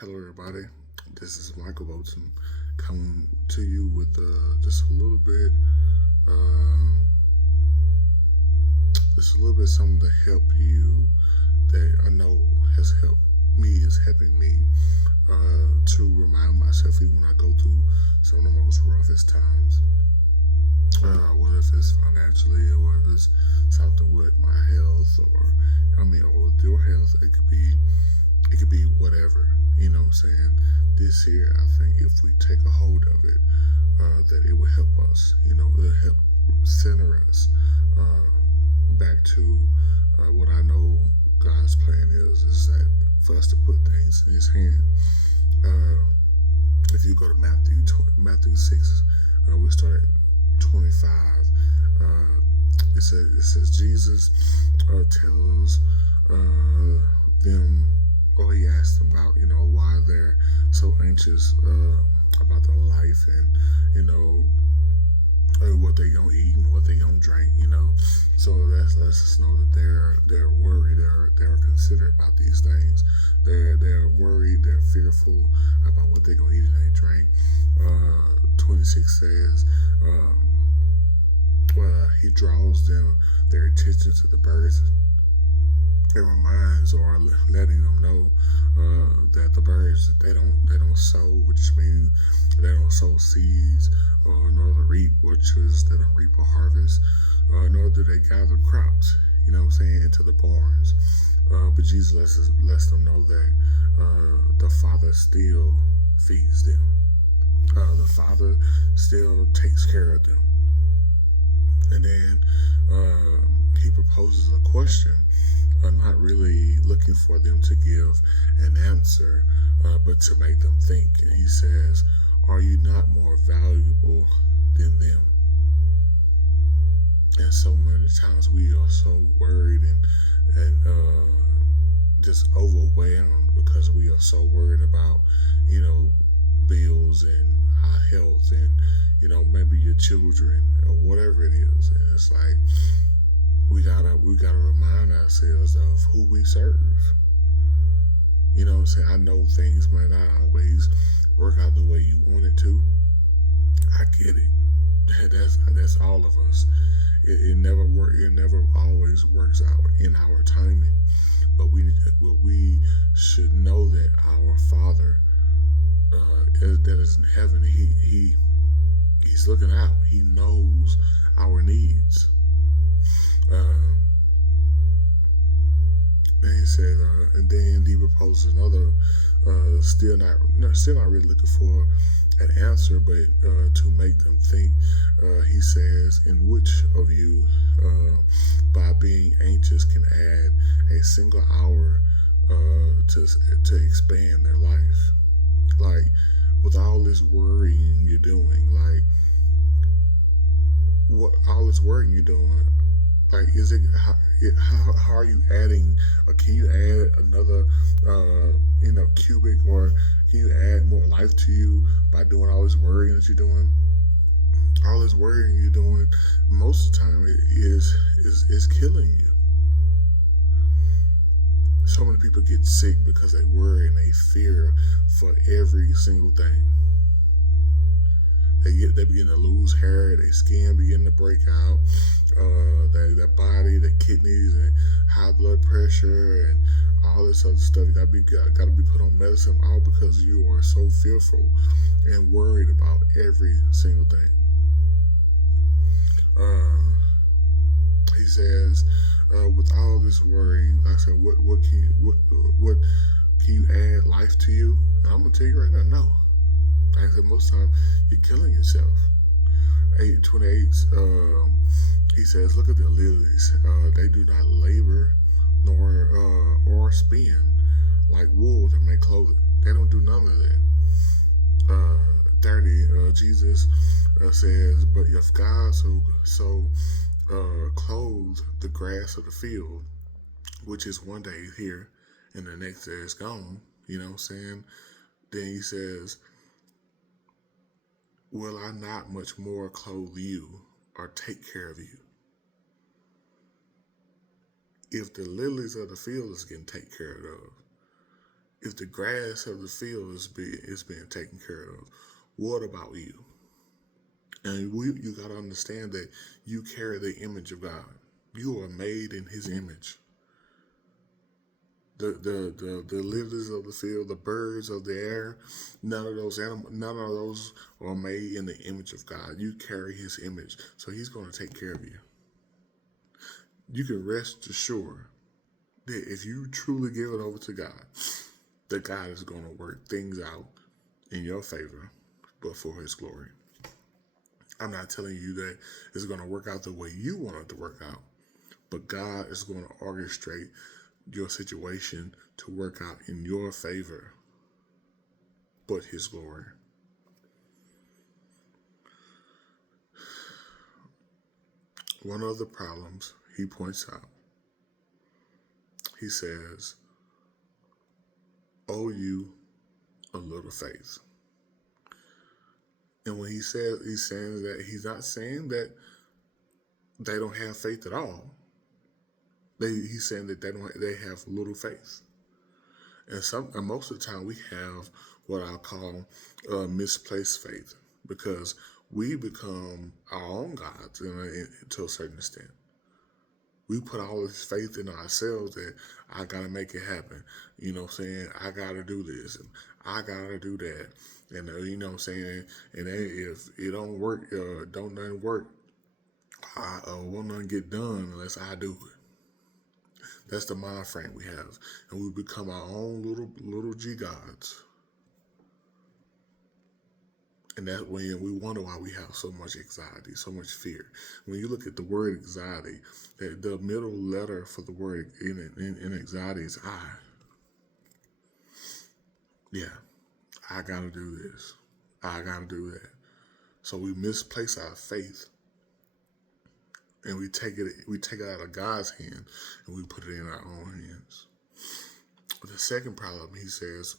Hello, everybody. This is Michael Bolton coming to you with just a little bit, um, just a little bit something to help you that I know has helped me, is helping me to remind myself even when I go through some of the most roughest times, whether if it's financially or if it's something with my health or with your health, it could be whatever. You know what I'm saying? This here, I think if we take a hold of it, that it will help us. It'll help center us back to what I know God's plan is that for us to put things in His hand. Uh, if you go to Matthew 6, we start at 25. Uh, it says Jesus tells them, or he asked them about why they're so anxious about their life, and what they gonna eat and what they gonna drink. So that's lets us know that they're worried, they're considerate about these things. They're worried, they're fearful about what they're gonna eat and they drink. 26 says, he draws them their attention to the birds. It reminds or letting them know that the birds they don't sow, which means they don't sow seeds, nor they reap, which is they don't reap a harvest, nor do they gather crops. You know what I'm saying, into the barns. But Jesus lets them know that the Father still feeds them. The Father still takes care of them. And then he proposes a question, not really looking for them to give an answer, but to make them think. And he says, "Are you not more valuable than them?" And so many times we are so worried and just overwhelmed because we are so worried about bills and our health and maybe your children or whatever it is. And it's like we gotta remind ourselves of who we serve. You know what I'm saying? I know things might not always work out the way you want it to. I get it. That's all of us. It never work. It never always works out in our timing. But we should know that our Father that is in heaven, he's looking out. He knows our needs. And he said, and then he proposes another, still not really looking for an answer, but to make them think. He says, "In which of you, by being anxious, can add a single hour to expand their life?" Like, with all this worrying you're doing, like, what all this worrying you're doing, like, is it how are you adding? Or can you add another, cubic, or can you add more life to you by doing all this worrying that you're doing? All this worrying you're doing, most of the time, is killing you. So many people get sick because they worry and they fear for every single thing. They begin to lose hair, their skin begin to break out, their body, their kidneys, and high blood pressure, and all this other stuff. You gotta be put on medicine, all because you are so fearful and worried about every single thing. He says, with all this worrying, like I said, what can you add life to you? And I'm gonna tell you right now, no. Like I said, most of the time you're killing yourself. 8:28. He says, "Look at the lilies. They do not labor nor or spin like wool to make clothing. They don't do none of that." 30. Jesus says, "But if God so clothes the grass of the field, which is one day here and the next day is gone," you know what I'm saying? Then he says, "Will I not much more clothe you or take care of you?" If the lilies of the field is getting taken care of, If the grass of the field is being taken care of, what about you? And you got to understand that you carry the image of God. You are made in His image. The lilies of the field, the birds of the air, none of those are made in the image of God. You carry His image, so He's going to take care of you. You can rest assured that if you truly give it over to God, that God is going to work things out in your favor, but for His glory. I'm not telling you that it's going to work out the way you want it to work out, but God is going to orchestrate your situation to work out in your favor, but His glory. One of the problems he points out, he says, "Oh, you a little faith." And when he says, he's saying that he's not saying that they don't have faith at all. He's saying that they have little faith. And most of the time we have what I call misplaced faith, because we become our own gods to a certain extent. We put all this faith in ourselves that I gotta make it happen. You know what I'm saying? I gotta do this and I gotta do that. And you know what I'm saying? And if it don't work, don't nothing work, I will not get done unless I do it. That's the mind frame we have, and we become our own little G gods. And that's when we wonder why we have so much anxiety, so much fear. When you look at the word anxiety, the middle letter for the word in anxiety is I. Yeah, I gotta do this. I gotta do that. So we misplace our faith, and we take it out of God's hand, and we put it in our own hands. The second problem, he says,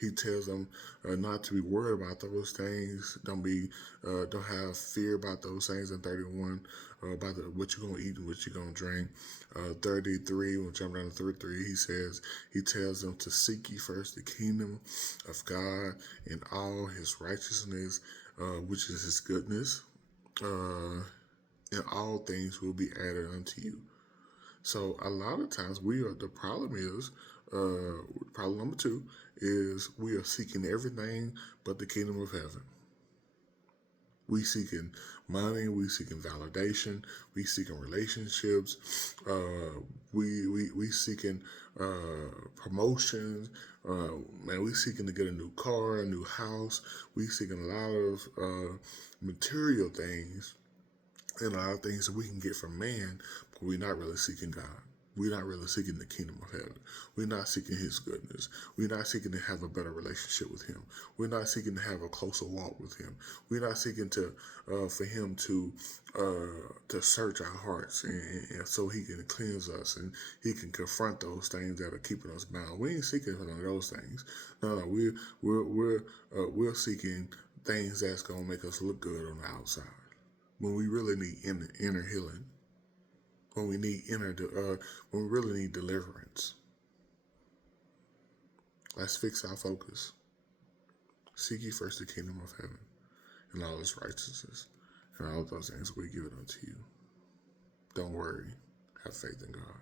he tells them not to be worried about those things. Don't have fear about those things. In 31, about what you're gonna eat and what you're gonna drink. 33, we'll jump down to 33. He tells them to seek ye first the kingdom of God and all His righteousness, which is His goodness, and all things will be added unto you. So a lot of times the problem is, problem number 2 is we are seeking everything but the kingdom of heaven. We seeking money, we seeking validation, we seeking relationships, we seeking promotions, we seeking to get a new car, a new house, we seeking a lot of material things and a lot of things that we can get from man, but we're not really seeking God. We're not really seeking the kingdom of heaven. We're not seeking His goodness. We're not seeking to have a better relationship with Him. We're not seeking to have a closer walk with Him. We're not seeking for Him to search our hearts, and so He can cleanse us and He can confront those things that are keeping us bound. We ain't seeking none of those things. No, we're seeking things that's gonna make us look good on the outside, when we really need inner healing. When we need when we really need deliverance. Let's fix our focus. Seek ye first the kingdom of heaven and all His righteousness, and all of those things we give it unto you. Don't worry. Have faith in God.